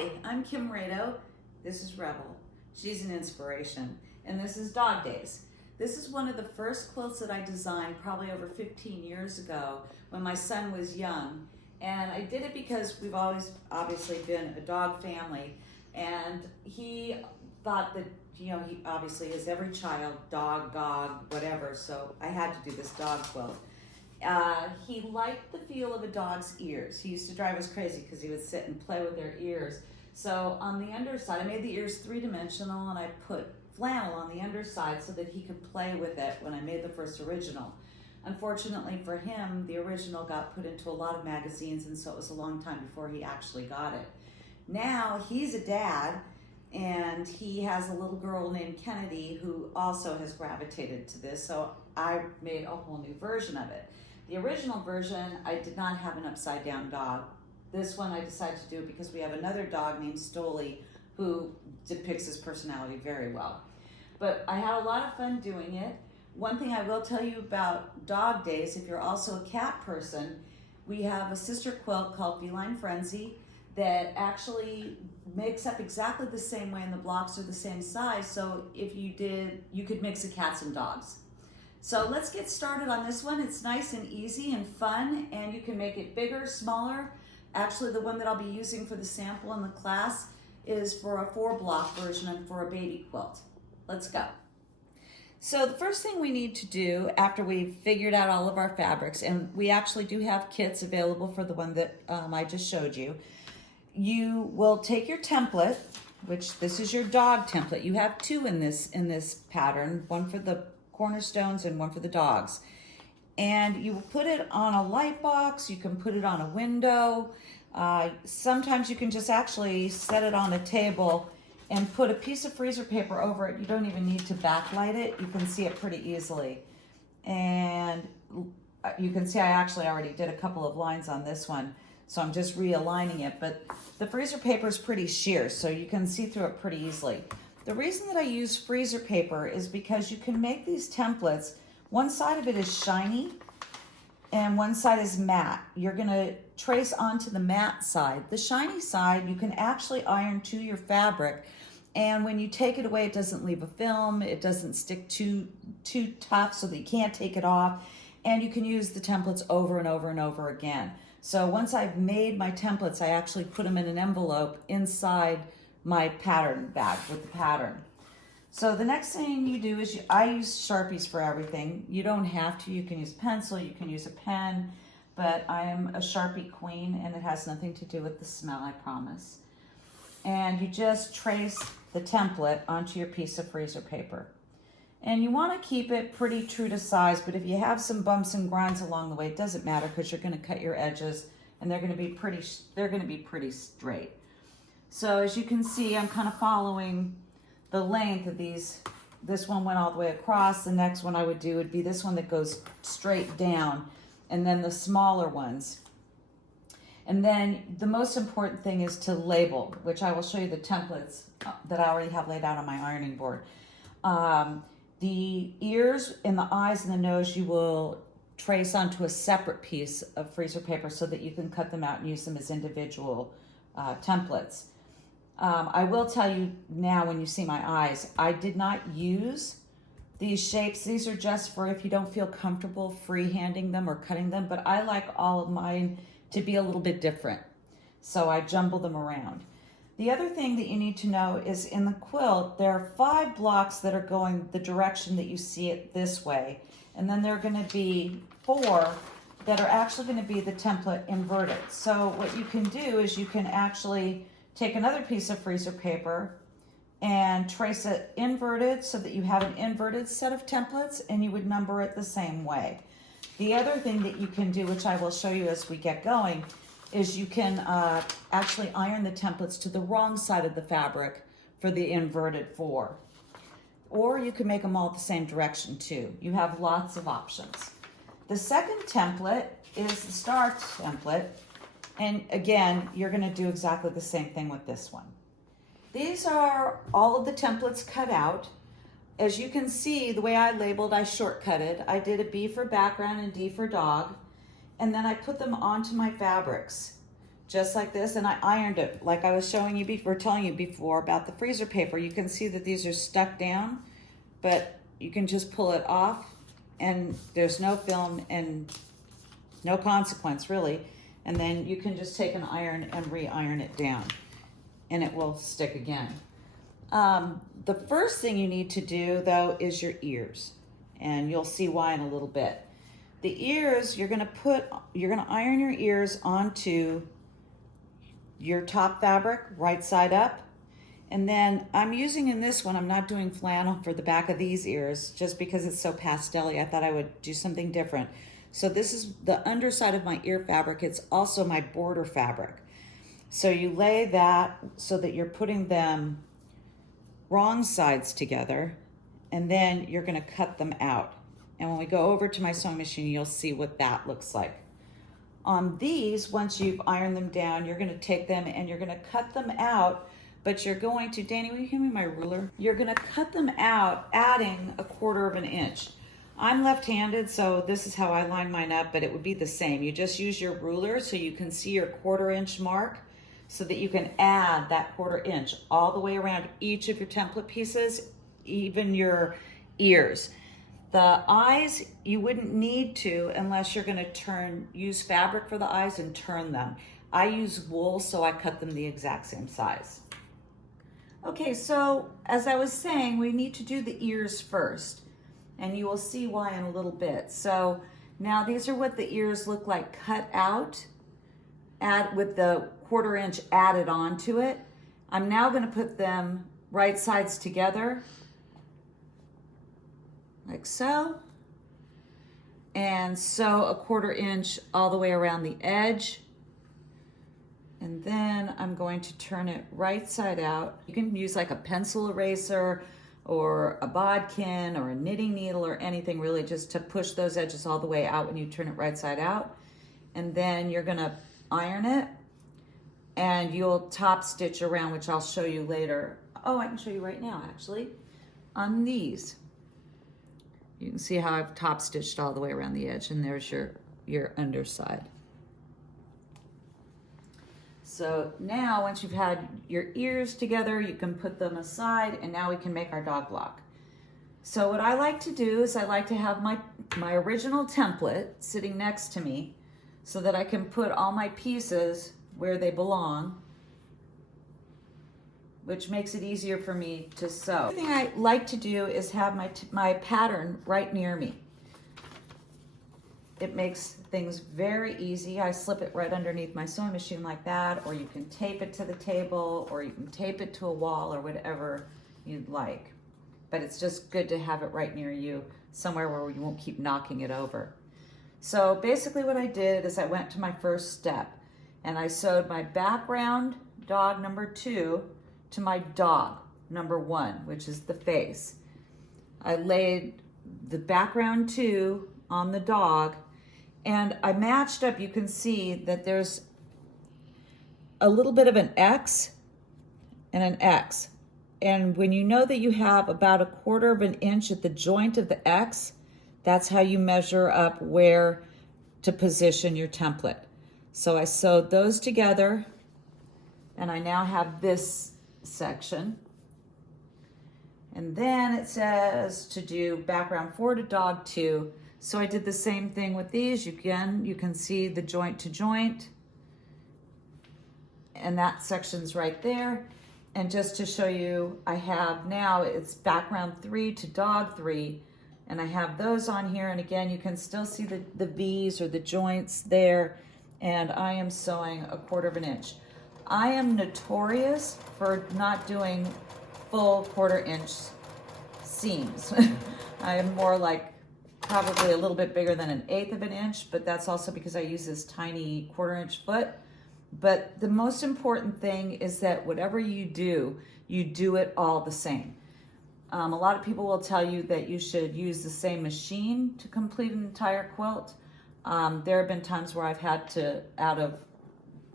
Hi, I'm Kim Rado. This is Rebel. She's an inspiration. And this is Dog Days. This is one of the first quilts that I designed probably over 15 years ago when my son was young. And I did it because we've always obviously been a dog family. And he thought that, he obviously is every child, dog, whatever. So I had to do this dog quilt. He liked the feel of a dog's ears. He used to drive us crazy because he would sit and play with their ears. So on the underside, I made the ears three-dimensional and I put flannel on the underside so that he could play with it when I made the first original. Unfortunately for him, the original got put into a lot of magazines, and so it was a long time before he actually got it. Now he's a dad and he has a little girl named Kennedy who also has gravitated to this, so I made a whole new version of it. The original version, I did not have an upside down dog. This one I decided to do because we have another dog named Stoli who depicts his personality very well. But I had a lot of fun doing it. One thing I will tell you about Dog Days, if you're also a cat person, we have a sister quilt called Feline Frenzy that actually makes up exactly the same way, and the blocks are the same size. So if you did, you could mix the cats and dogs. So let's get started on this one. It's nice and easy and fun, and you can make it bigger, smaller. Actually, the one that I'll be using for the sample in the class is for a 4-block version and for a baby quilt. Let's go. So the first thing we need to do after we've figured out all of our fabrics, and we actually do have kits available for the one that I just showed you, you will take your template, which this is your dog template. You have two in this pattern, one for the cornerstones and one for the dogs. And you will put it on a light box, you can put it on a window. Sometimes you can just actually set it on a table and put a piece of freezer paper over it. You don't even need to backlight it. You can see it pretty easily. And you can see I actually already did a couple of lines on this one, so I'm just realigning it. But the freezer paper is pretty sheer, so you can see through it pretty easily. The reason that I use freezer paper is because you can make these templates. One side of it is shiny and one side is matte. You're gonna trace onto the matte side. The shiny side you can actually iron to your fabric, and when you take it away, it doesn't leave a film, it doesn't stick too tough so that you can't take it off, and you can use the templates over and over and over again. So once I've made my templates, I actually put them in an envelope inside my pattern bag with the pattern. So the next thing you do is, I use Sharpies for everything. You don't have to, you can use pencil, you can use a pen, but I am a Sharpie queen and it has nothing to do with the smell, I promise. And you just trace the template onto your piece of freezer paper. And you want to keep it pretty true to size, but if you have some bumps and grinds along the way, it doesn't matter because you're going to cut your edges and they're going to be pretty straight. So as you can see, I'm kind of following the length of these. This one went all the way across. The next one I would do would be this one that goes straight down, and then the smaller ones. And then the most important thing is to label, which I will show you the templates that I already have laid out on my ironing board. The ears and the eyes and the nose you will trace onto a separate piece of freezer paper so that you can cut them out and use them as individual templates. I will tell you now, when you see my eyes, I did not use these shapes. These are just for if you don't feel comfortable freehanding them or cutting them, but I like all of mine to be a little bit different, so I jumble them around. The other thing that you need to know is in the quilt, there are 5 blocks that are going the direction that you see it this way, and then there are going to be 4 that are actually going to be the template inverted. So what you can do is you can actually take another piece of freezer paper and trace it inverted so that you have an inverted set of templates, and you would number it the same way. The other thing that you can do, which I will show you as we get going, is you can actually iron the templates to the wrong side of the fabric for the inverted 4. Or you can make them all the same direction too. You have lots of options. The second template is the star template. And again, you're going to do exactly the same thing with this one. These are all of the templates cut out. As you can see, the way I labeled, I shortcutted. I did a B for background and D for dog. And then I put them onto my fabrics just like this, and I ironed it like I was showing you before, telling you before about the freezer paper. You can see that these are stuck down, but you can just pull it off and there's no film and no consequence really. And then you can just take an iron and re-iron it down and it will stick again. The first thing you need to do though is your ears, and you'll see why in a little bit. The ears, you're gonna iron your ears onto your top fabric, right side up. And then I'm using in this one, I'm not doing flannel for the back of these ears just because it's so pastel-y. I thought I would do something different. So this is the underside of my ear fabric. It's also my border fabric. So you lay that so that you're putting them wrong sides together, and then you're gonna cut them out. And when we go over to my sewing machine, you'll see what that looks like. On these, once you've ironed them down, you're gonna take them and you're gonna cut them out, but you're going to, Danny, will you give me my ruler? You're gonna cut them out, adding 1/4 of an inch. I'm left-handed, so this is how I line mine up, but it would be the same. You just use your ruler so you can see your 1/4 inch mark so that you can add that 1/4 inch all the way around each of your template pieces, even your ears. The eyes, you wouldn't need to unless you're gonna use fabric for the eyes and turn them. I use wool, so I cut them the exact same size. Okay, so as I was saying, we need to do the ears first, and you will see why in a little bit. So now these are what the ears look like cut out, with the 1/4 inch added onto it. I'm now gonna put them right sides together, like so, and sew 1/4 inch all the way around the edge. And then I'm going to turn it right side out. You can use like a pencil eraser or a bodkin or a knitting needle or anything really, just to push those edges all the way out when you turn it right side out. And then you're gonna iron it, and you'll top stitch around, which I'll show you later. Oh, I can show you right now actually, on these. You can see how I've top stitched all the way around the edge, and there's your underside. So now once you've had your ears together, you can put them aside, and now we can make our dog block. So what I like to do is I like to have my original template sitting next to me so that I can put all my pieces where they belong, which makes it easier for me to sew. The thing I like to do is have my pattern right near me. It makes things very easy. I slip it right underneath my sewing machine like that, or you can tape it to the table, or you can tape it to a wall, or whatever you'd like. But it's just good to have it right near you, somewhere where you won't keep knocking it over. So basically what I did is I went to my first step, and I sewed my background dog number 2 to my dog number 1, which is the face. I laid the background 2 on the dog, and I matched up. You can see that there's a little bit of an X and an X. And when you know that you have about 1/4 of an inch at the joint of the X, that's how you measure up where to position your template. So I sewed those together, and I now have this section. And then it says to do background 4 to dog 2. So I did the same thing with these. Again, you can see the joint to joint, and that section's right there. And just to show you, I have now, it's background 3 to dog 3, and I have those on here. And again, you can still see the V's or the joints there, and I am sewing 1/4 of an inch. I am notorious for not doing full 1/4 inch seams. I am more like probably a little bit bigger than 1/8 of an inch, but that's also because I use this tiny 1/4 inch foot. But the most important thing is that whatever you do it all the same. A lot of people will tell you that you should use the same machine to complete an entire quilt. There have been times where I've had to, out of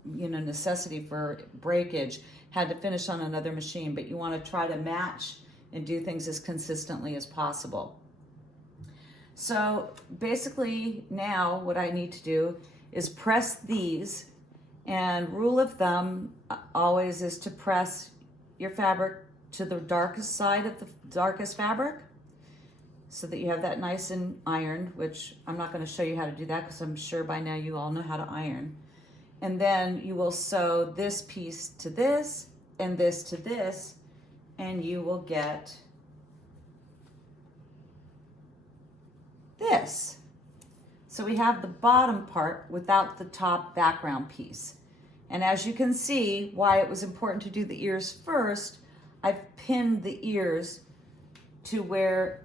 necessity for breakage, had to finish on another machine, but you want to try to match and do things as consistently as possible. So basically now what I need to do is press these And rule of thumb always is to press your fabric to the darkest side of the darkest fabric so that you have that nice and ironed, which I'm not going to show you how to do that because I'm sure by now you all know how to iron. And then you will sew this piece to this and this to this, and you will get this. So we have the bottom part without the top background piece. And as you can see, why it was important to do the ears first, I've pinned the ears to where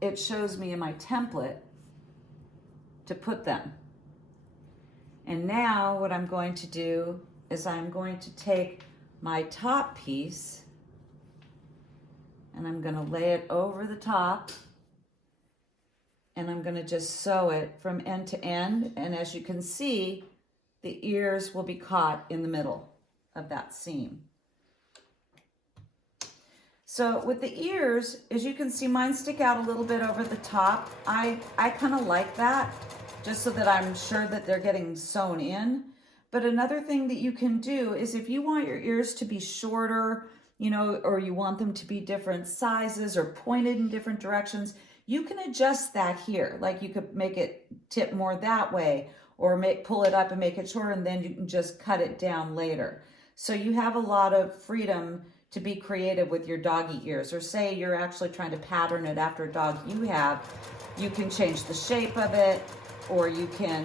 it shows me in my template to put them. And now what I'm going to do is I'm going to take my top piece and I'm going to lay it over the top, and I'm going to just sew it from end to end. And as you can see, the ears will be caught in the middle of that seam. So with the ears, as you can see, mine stick out a little bit over the top. I kind of like that, just so that I'm sure that they're getting sewn in. But another thing that you can do is if you want your ears to be shorter, you know, or you want them to be different sizes or pointed in different directions, you can adjust that here. Like you could make it tip more that way, or pull it up and make it shorter, and then you can just cut it down later. So you have a lot of freedom to be creative with your doggy ears. Or say you're actually trying to pattern it after a dog you have, you can change the shape of it, or you can,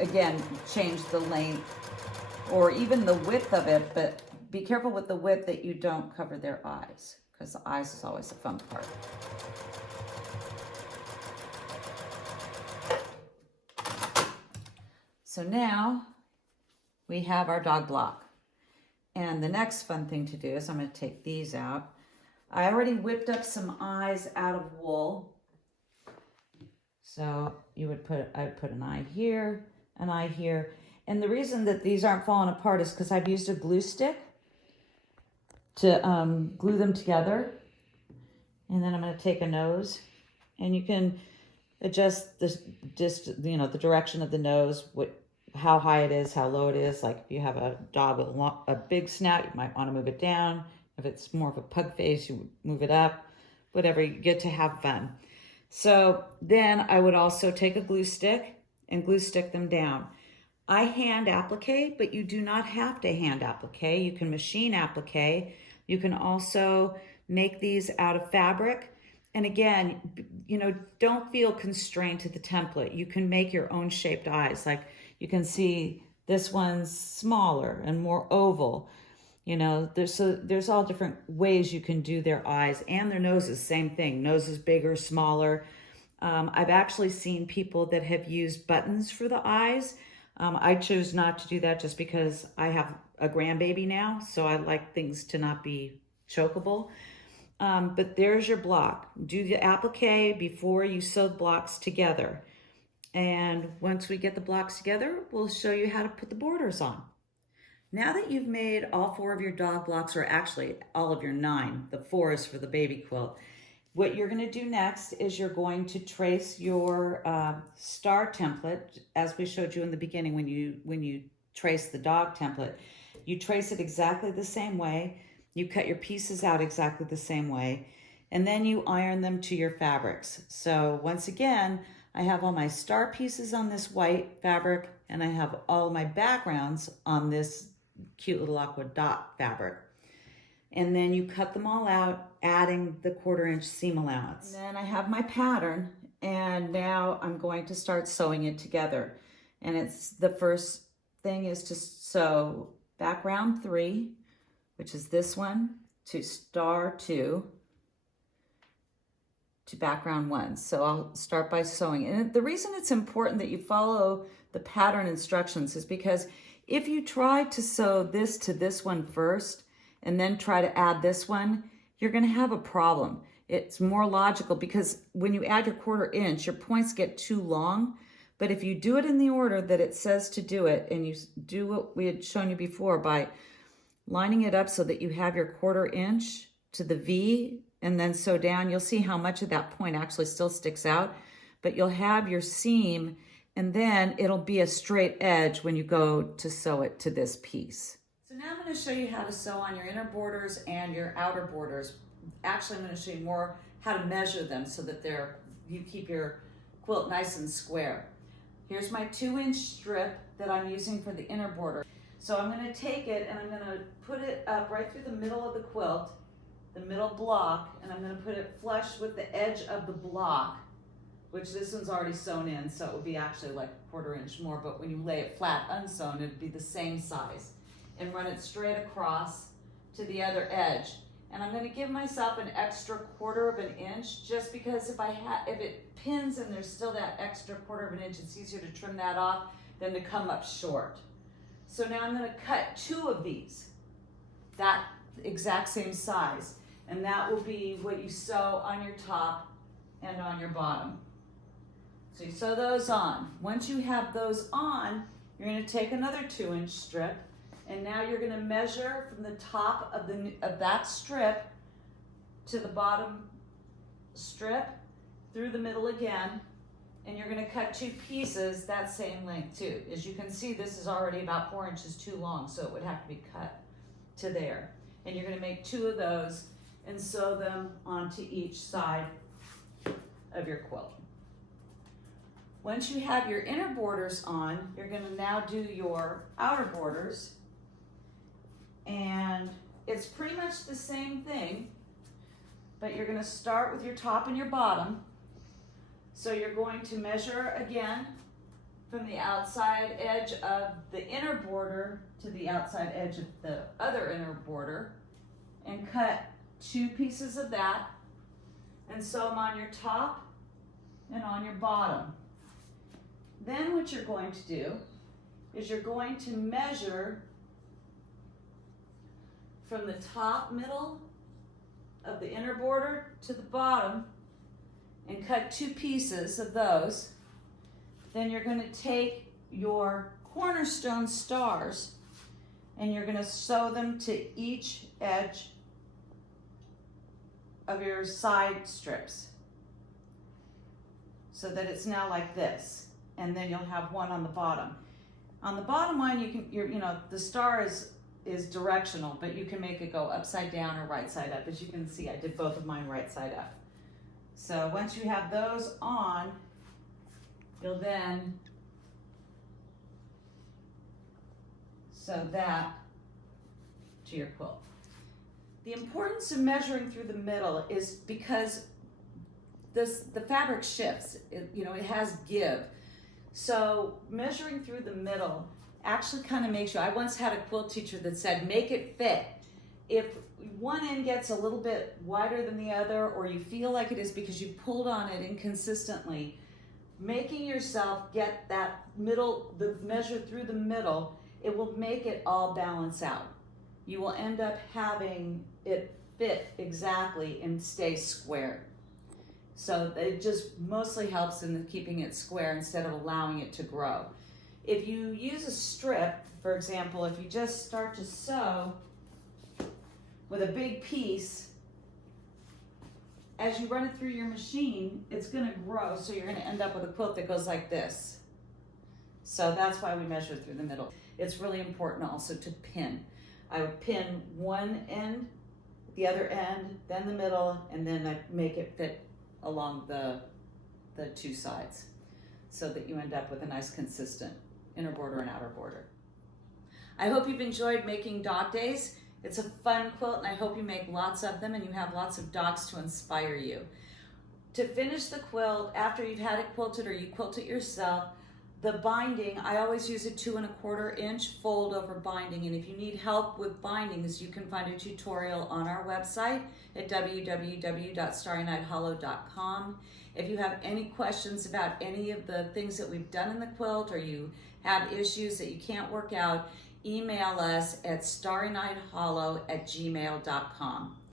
again, change the length or even the width of it, but be careful with the width that you don't cover their eyes, because the eyes is always the fun part. So now we have our dog block. And the next fun thing to do is I'm going to take these out. I already whipped up some eyes out of wool. So you would I'd put an eye here, an eye here. And the reason that these aren't falling apart is because I've used a glue stick to glue them together. And then I'm going to take a nose, and you can adjust this, just, you know, the direction of the nose, how high it is, how low it is. Like if you have a dog with a big snout, you might want to move it down. If it's more of a pug face, you move it up. Whatever, you get to have fun. So then I would also take a glue stick and glue stick them down. I hand applique, but you do not have to hand applique. You can machine applique. You can also make these out of fabric. And again, you know, don't feel constrained to the template. You can make your own shaped eyes. Like you can see this one's smaller and more oval. You know, there's all different ways you can do their eyes, and their noses, same thing. Noses bigger, smaller. I've actually seen people that have used buttons for the eyes. I chose not to do that just because I have a grandbaby now, so I like things to not be chokeable. But there's your block. Do the applique before you sew the blocks together. And once we get the blocks together, we'll show you how to put the borders on. Now that you've made all 4 of your dog blocks, or actually all of your 9, the 4 is for the baby quilt, what you're going to do next is you're going to trace your star template, as we showed you in the beginning when you trace the dog template. You trace it exactly the same way. You cut your pieces out exactly the same way, and then you iron them to your fabrics. So once again, I have all my star pieces on this white fabric, and I have all my backgrounds on this cute little aqua dot fabric. And then you cut them all out, adding the 1/4 inch seam allowance. And then I have my pattern, and now I'm going to start sewing it together. And it's the first thing is to sew background 3, which is this one, to star 2, to background 1. So I'll start by sewing. And the reason it's important that you follow the pattern instructions is because if you try to sew this to this one first and then try to add this one, you're going to have a problem. It's more logical because when you add your 1/4 inch, your points get too long. But if you do it in the order that it says to do it, and you do what we had shown you before by lining it up so that you have your 1/4 inch to the V and then sew down, you'll see how much of that point actually still sticks out. But you'll have your seam, and then it'll be a straight edge when you go to sew it to this piece. So now I'm going to show you how to sew on your inner borders and your outer borders. Actually, I'm going to show you more how to measure them so that you keep your quilt nice and square. Here's my 2-inch strip that I'm using for the inner border. So I'm going to take it and I'm going to put it up right through the middle of the quilt, the middle block, and I'm going to put it flush with the edge of the block, which this one's already sewn in, so it would be actually like a 1/4 inch more, but when you lay it flat unsewn, it'd be the same size. And run it straight across to the other edge. And I'm going to give myself an extra 1/4 inch, just because if it pins and there's still that extra 1/4 inch, it's easier to trim that off than to come up short. So now I'm going to cut 2 of these, that exact same size, and that will be what you sew on your top and on your bottom. So you sew those on. Once you have those on, you're going to take another 2-inch strip, and now you're going to measure from the top of that strip to the bottom strip, through the middle again, and you're going to cut 2 pieces that same length too. As you can see, this is already about 4 inches too long, so it would have to be cut to there. And you're going to make 2 of those and sew them onto each side of your quilt. Once you have your inner borders on, you're going to now do your outer borders. And it's pretty much the same thing, but you're going to start with your top and your bottom. So you're going to measure again from the outside edge of the inner border to the outside edge of the other inner border, and cut 2 pieces of that and sew them on your top and on your bottom. Then what you're going to do is you're going to measure from the top middle of the inner border to the bottom and cut 2 pieces of those. Then you're going to take your cornerstone stars and you're going to sew them to each edge of your side strips so that it's now like this, and then you'll have one on the bottom. On the bottom one, the star is directional, but you can make it go upside down or right side up. As you can see, I did both of mine right side up. So once you have those on, you'll then sew that to your quilt. The importance of measuring through the middle is because the fabric shifts. It has give. So measuring through the middle actually kind of makes you, I once had a quilt teacher that said, make it fit. If one end gets a little bit wider than the other, or you feel like it is because you pulled on it inconsistently, making yourself get that middle, the measure through the middle, it will make it all balance out. You will end up having it fit exactly and stay square. So it just mostly helps in keeping it square instead of allowing it to grow. If you use a strip, for example, if you just start to sew with a big piece, as you run it through your machine, it's going to grow, so you're going to end up with a quilt that goes like this. So that's why we measure through the middle. It's really important also to pin. I would pin one end, the other end, then the middle, and then I make it fit along the 2 sides so that you end up with a nice consistent inner border and outer border. I hope you've enjoyed making Dog Days. It's a fun quilt, and I hope you make lots of them and you have lots of dogs to inspire you. To finish the quilt, after you've had it quilted or you quilt it yourself, the binding, I always use a 2 1/4 inch fold over binding, and if you need help with bindings, you can find a tutorial on our website at www.starrynighthollow.com. If you have any questions about any of the things that we've done in the quilt, or you have issues that you can't work out, email us at starrynighthollow@gmail.com.